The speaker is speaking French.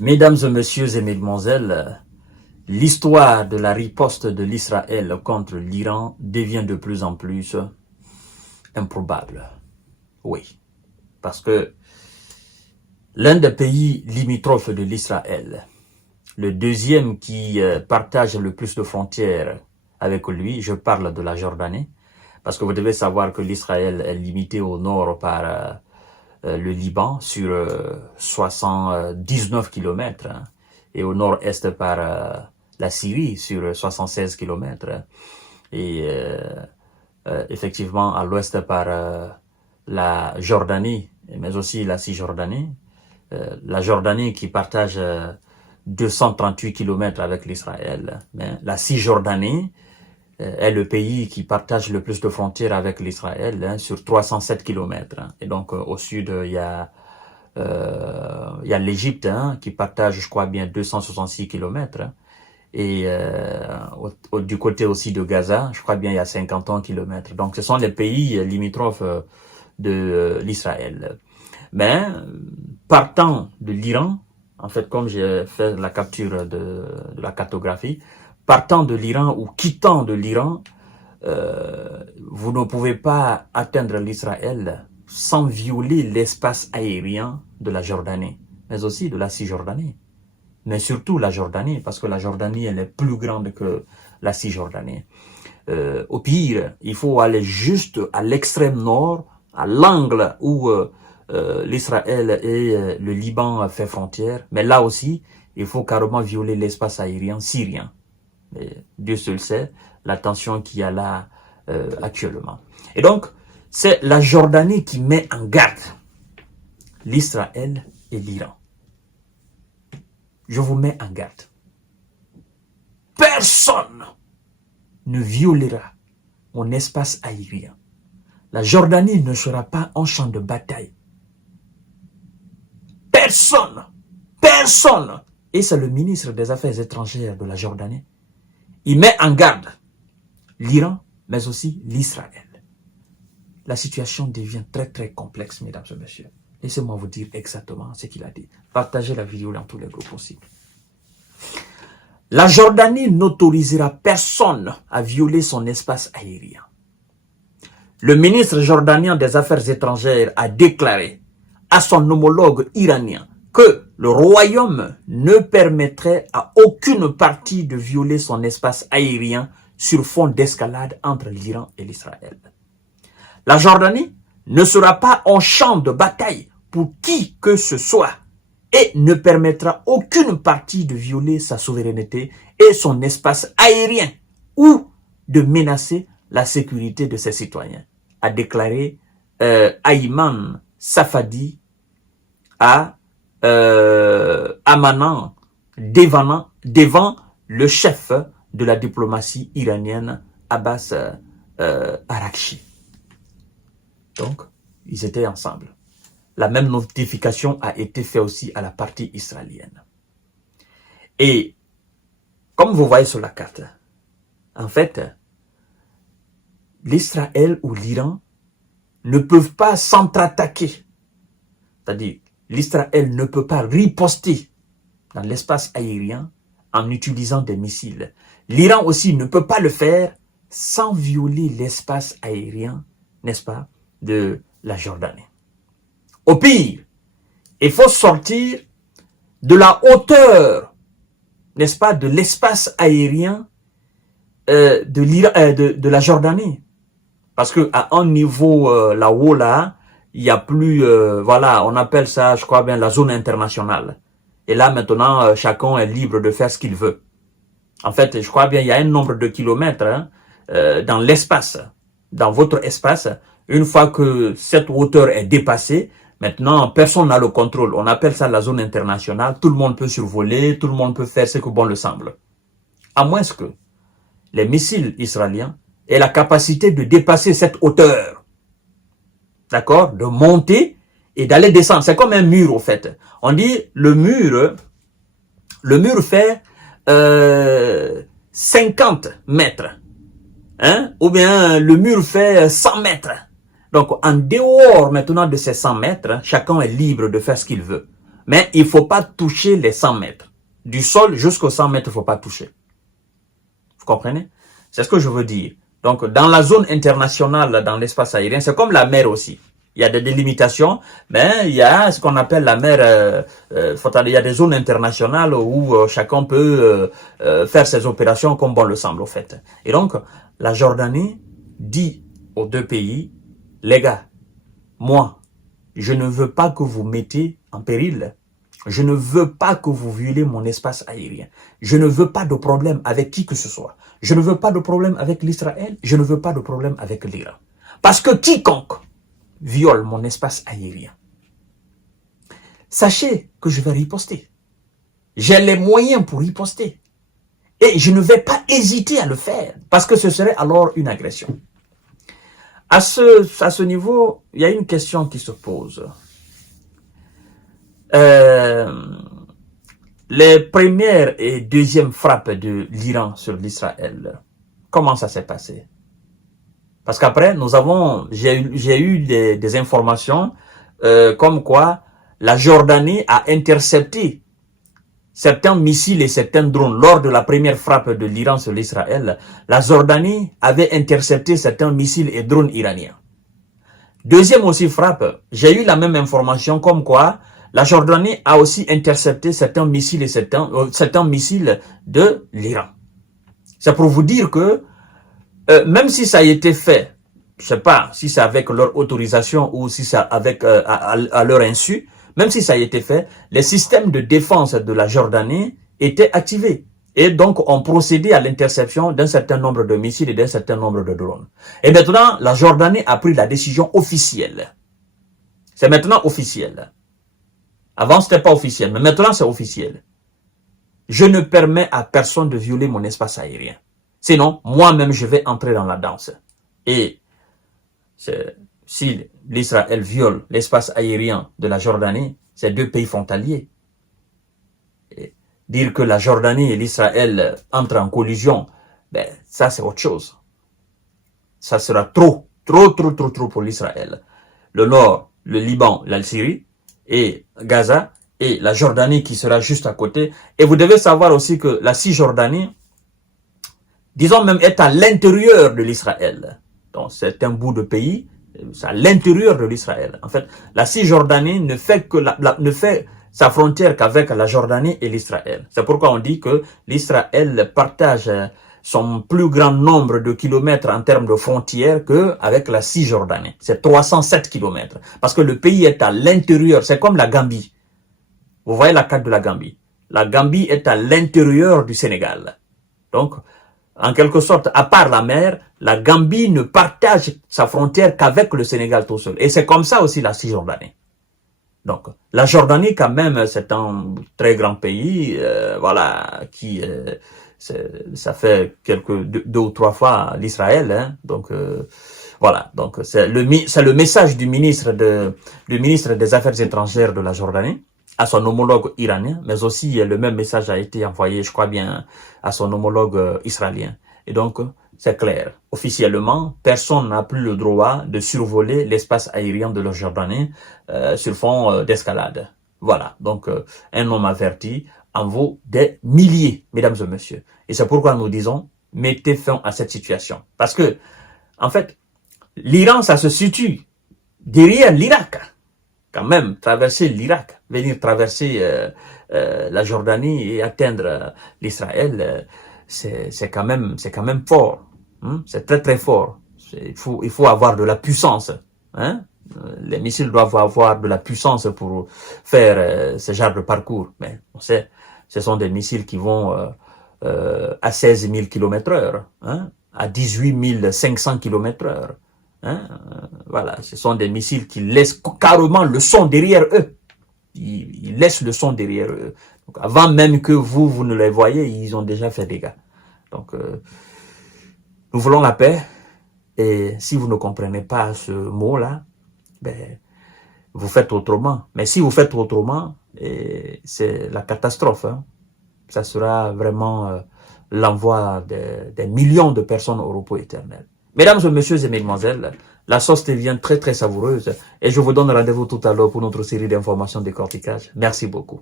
Mesdames et messieurs et mesdemoiselles, l'histoire de la riposte de l'Israël contre l'Iran devient de plus en plus improbable. Oui, parce que l'un des pays limitrophes de l'Israël, le deuxième qui partage le plus de frontières avec lui, je parle de la Jordanie, parce que vous devez savoir que l'Israël est limité au nord par le Liban sur 79 km et au nord-est par la Syrie sur 76 km et effectivement à l'ouest par la Jordanie, mais aussi la Cisjordanie. La Jordanie qui partage 238 km avec l'Israël, mais la Cisjordanie est le pays qui partage le plus de frontières avec l'Israël sur 307 km. Et donc au sud, il y a l'Égypte qui partage, je crois bien, 266 km. Et du côté aussi de Gaza, je crois bien, il y a 51 km. Donc ce sont les pays limitrophes de l'Israël. Mais partant de l'Iran, en fait, comme j'ai fait la capture de la cartographie, partant de l'Iran ou quittant de l'Iran, vous ne pouvez pas atteindre l'Israël sans violer l'espace aérien de la Jordanie, mais aussi de la Cisjordanie. Mais surtout la Jordanie, parce que la Jordanie, elle est plus grande que la Cisjordanie. Au pire, il faut aller juste à l'extrême nord, à l'angle où l'Israël et le Liban fait frontière. Mais là aussi, il faut carrément violer l'espace aérien syrien. Et Dieu seul sait la tension qu'il y a là actuellement. Et donc, c'est la Jordanie qui met en garde l'Israël et l'Iran. Je vous mets en garde. Personne ne violera mon espace aérien. La Jordanie ne sera pas un champ de bataille. Personne, personne. Et c'est le ministre des Affaires étrangères de la Jordanie. Il met en garde l'Iran, mais aussi l'Israël. La situation devient très très complexe, mesdames et messieurs. Laissez-moi vous dire exactement ce qu'il a dit. Partagez la vidéo dans tous les groupes possibles. La Jordanie n'autorisera personne à violer son espace aérien. Le ministre jordanien des Affaires étrangères a déclaré à son homologue iranien que le royaume ne permettrait à aucune partie de violer son espace aérien sur fond d'escalade entre l'Iran et l'Israël. La Jordanie ne sera pas un champ de bataille pour qui que ce soit et ne permettra aucune partie de violer sa souveraineté et son espace aérien ou de menacer la sécurité de ses citoyens, a déclaré Ayman Safadi à Amman devant le chef de la diplomatie iranienne, Abbas Araghchi. Donc, ils étaient ensemble. La même notification a été faite aussi à la partie israélienne. Et, comme vous voyez sur la carte, en fait, l'Israël ou l'Iran ne peuvent pas s'entre-attaquer. C'est-à-dire, l'Israël ne peut pas riposter dans l'espace aérien en utilisant des missiles. L'Iran aussi ne peut pas le faire sans violer l'espace aérien, n'est-ce pas, de la Jordanie. Au pire, il faut sortir de la hauteur, n'est-ce pas, de l'espace aérien de la Jordanie. Parce que à un niveau là-haut, là, il n'y a plus, voilà, on appelle ça, je crois bien, la zone internationale. Et là, maintenant, chacun est libre de faire ce qu'il veut. En fait, je crois bien, il y a un nombre de kilomètres dans l'espace, dans votre espace. Une fois que cette hauteur est dépassée, maintenant, personne n'a le contrôle. On appelle ça la zone internationale. Tout le monde peut survoler, tout le monde peut faire ce que bon le semble. À moins que les missiles israéliens aient la capacité de dépasser cette hauteur. D'accord? De monter et d'aller descendre. C'est comme un mur, au fait. On dit le mur fait 50 mètres. Hein? Ou bien le mur fait 100 mètres. Donc, en dehors maintenant de ces 100 mètres, chacun est libre de faire ce qu'il veut. Mais il ne faut pas toucher les 100 mètres. Du sol jusqu'aux 100 mètres, il ne faut pas toucher. Vous comprenez? C'est ce que je veux dire. Donc, dans la zone internationale, dans l'espace aérien, c'est comme la mer aussi. Il y a des délimitations, mais il y a ce qu'on appelle la mer. Il y a des zones internationales où chacun peut faire ses opérations comme bon le semble, au fait. Et donc, la Jordanie dit aux deux pays, les gars, moi, je ne veux pas que vous mettez en péril. Je ne veux pas que vous violez mon espace aérien. Je ne veux pas de problème avec qui que ce soit. Je ne veux pas de problème avec l'Israël. Je ne veux pas de problème avec l'Iran. Parce que quiconque viole mon espace aérien, sachez que je vais riposter. J'ai les moyens pour riposter. Et je ne vais pas hésiter à le faire. Parce que ce serait alors une agression. À ce niveau, il y a une question qui se pose. Les premières et deuxièmes frappes de l'Iran sur l'Israël, comment ça s'est passé? Parce qu'après, j'ai eu des informations comme quoi la Jordanie a intercepté certains missiles et certains drones. Lors de la première frappe de l'Iran sur l'Israël, la Jordanie avait intercepté certains missiles et drones iraniens. Deuxième aussi frappe, j'ai eu la même information comme quoi la Jordanie a aussi intercepté certains missiles et certains missiles de l'Iran. C'est pour vous dire que même si ça a été fait, je ne sais pas si c'est avec leur autorisation ou si c'est avec à leur insu, même si ça a été fait, les systèmes de défense de la Jordanie étaient activés. Et donc, on procédait à l'interception d'un certain nombre de missiles et d'un certain nombre de drones. Et maintenant, la Jordanie a pris la décision officielle. C'est maintenant officiel. Avant, ce n'était pas officiel, mais maintenant, c'est officiel. Je ne permets à personne de violer mon espace aérien. Sinon, moi-même, je vais entrer dans la danse. Et si l'Israël viole l'espace aérien de la Jordanie, ces deux pays frontaliers. Et dire que la Jordanie et l'Israël entrent en collision, ben, ça c'est autre chose. Ça sera trop pour l'Israël. Le Nord, le Liban, la Syrie et Gaza et la Jordanie qui sera juste à côté. Et vous devez savoir aussi que la Cisjordanie, disons même, est à l'intérieur de l'Israël. Donc c'est un bout de pays, c'est à l'intérieur de l'Israël. En fait, la Cisjordanie ne fait que ne fait sa frontière qu'avec la Jordanie et l'Israël. C'est pourquoi on dit que l'Israël partage son plus grand nombre de kilomètres en termes de frontières qu'avec la Cisjordanie. C'est 307 kilomètres. Parce que le pays est à l'intérieur. C'est comme la Gambie. Vous voyez la carte de la Gambie. La Gambie est à l'intérieur du Sénégal. Donc, en quelque sorte, à part la mer, la Gambie ne partage sa frontière qu'avec le Sénégal tout seul. Et c'est comme ça aussi la Cisjordanie. Donc, la Jordanie, quand même, c'est un très grand pays, voilà, qui, ça fait deux ou trois fois l'Israël, hein. Donc, voilà. Donc, c'est le message du ministre des Affaires étrangères de la Jordanie à son homologue iranien, mais aussi le même message a été envoyé, je crois bien, à son homologue israélien. Et donc, c'est clair. Officiellement, personne n'a plus le droit de survoler l'espace aérien de la Jordanie sur fond d'escalade. Voilà. Donc, un homme averti en vaut des milliers, mesdames et messieurs. Et c'est pourquoi nous disons, mettez fin à cette situation. Parce que, en fait, l'Iran, ça se situe derrière l'Irak. Quand même, traverser l'Irak, venir traverser la Jordanie et atteindre l'Israël, c'est quand même fort. Hein? C'est très fort. Il faut avoir de la puissance. Hein? Les missiles doivent avoir de la puissance pour faire ce genre de parcours. Mais on sait, ce sont des missiles qui vont à 16 000 km/h, hein? À 18 500 km/h. Hein? Voilà, ce sont des missiles qui laissent carrément le son derrière eux. Ils laissent le son derrière eux. Donc, avant même que vous ne les voyez, ils ont déjà fait des dégâts. Donc, nous voulons la paix. Et si vous ne comprenez pas ce mot-là, ben, vous faites autrement. Mais si vous faites autrement, c'est la catastrophe. Hein? Ça sera vraiment l'envoi des millions de personnes au repos éternel. Mesdames et messieurs et mesdemoiselles, La sauce devient très très savoureuse. Et je vous donne rendez-vous tout à l'heure pour notre série d'informations décortiquage. Merci beaucoup.